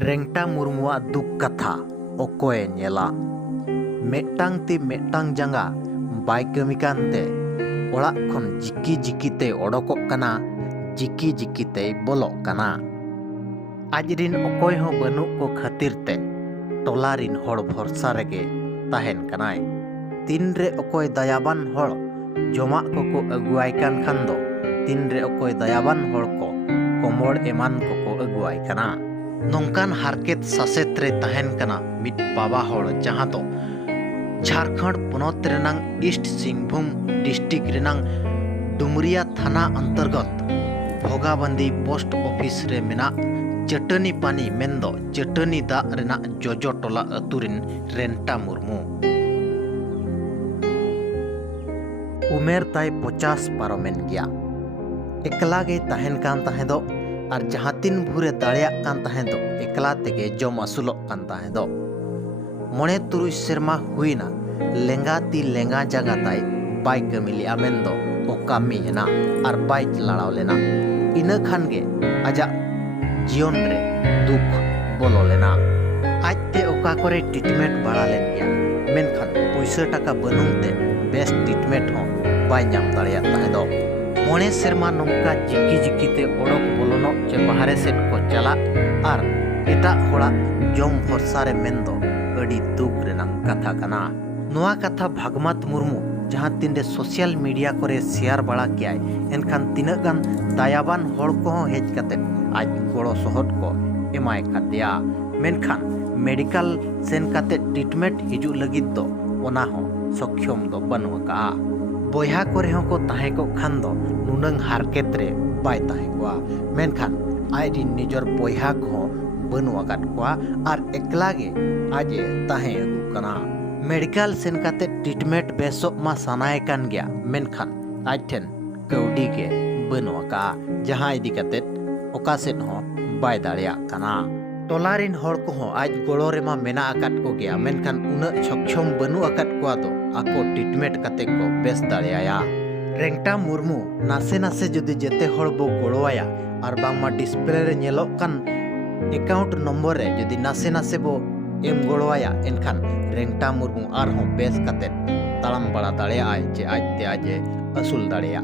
रेंगटा मुर्मुआ दुख कथा ओकोए नेला मेटांग ती मेटांग जंगा बाय कमी कानते ओड़ा खन जिकी जिकीते ओडोकोक कना जिकी जिकीते बोलोक कना। आजरिन ओकोय हो बनुक को खातिर ते टोलारिन होड़ भरसा रेगे ताहेन कनाय। तीन रे ओकोय दयाबान होड़ जोमा को अगुआय कान खान दो तीन रे ओकोय दयाबान होड़ को कोमोड़ एमान को अगुआय कना। नोंकान हारकेत सासेत रे ताहेन कना मिट बाबा होड़ जहां दो झारखंड पोनोत रेनांग ईस्ट सिंहभूम डिस्ट्रिक्ट रेनांग डुमरिया थाना अंतर्गत भोगाबंदी पोस्ट ऑफिस रे मेना चटनी पानी मेंदो चटनी दा रेना जोजो टोला अतुरिन रेंटा मुर्मू। उमेर ताय 50 पारोमेन गया। एकला गे ताहेन कान ताहे दो और जहां तीन भूरे दाड़िया कान ताहे दो एकला तेगे जम असुलोक कान ताहे दो। मोने तुरुई सेरमा हुईना लेंगा ती लेंगा जगह ताई बाय कमिलिया मेंदो ओ कामी हेना और बाय लड़ाव लेना। इना खान गे आजा जीवन रे दुख बोलो लेना। आज ते ओका करे ट्रीटमेंट बड़ा लेन गया मेनखान पैसा टाका बनुंगते बेस्ट ट्रीटमेंट हो बाय नाम दाड़िया ताहे दो। मोने सेरमा नोंका जिकी जिकीते ओडोक बोलोनो चे बाहरे सेट को चला और एटा होड़ा जम भरसा रे मेंदो अड़ी दुख रेनांग कथा कना। नोआ कथा भागमत मुर्मू जहां तिंडे सोशल मीडिया करे शेयर बड़ा कियाय एनखान तिनाग गान दायाबान होड़ को हेज कते आज गोड़ो सोहद को एमाय खातिया। मेनखान मेडिकल सेन कते ट्रीटमेंट हिजु लगित दो ओना हो सक्षम दो बनुका। बोया करे हो को ताहे को खान दो नुनंग हारकेत रे बाय ताहे कोआ मेनखान आइडी निजर बोया को बनुआकात कोआ और एकला गे आजे ताहे अगु कना। मेडिकल सेन काते ट्रीटमेंट बेसोक मा सानाय कान गया मेनखान आज ठेन कौडी गे बनुआका जहां इदी काते ओका सेन हो बाय दाड़िया कना। टोलारिन होड़ को हो आज गोड़ो रे मा मेना आकात को गया मेनखान उना सक्षम बनु आकात कोआ दो आको ट्रीटमेंट काते को बेस दाड़िया। रेंगटा मुर्मू नासे नासे जदि जेते होड़ बो गोड़ोया और बांगमा डिस्प्ले रे नेलोक कान अकाउंट नंबर रे जदि नासे नासे बो एम गोड़ोया एनखान रेंगटा मुर्मू आर हो बेस काते तालम बड़ा दाड़िया जे आज ते आजे असुल दाड़िया।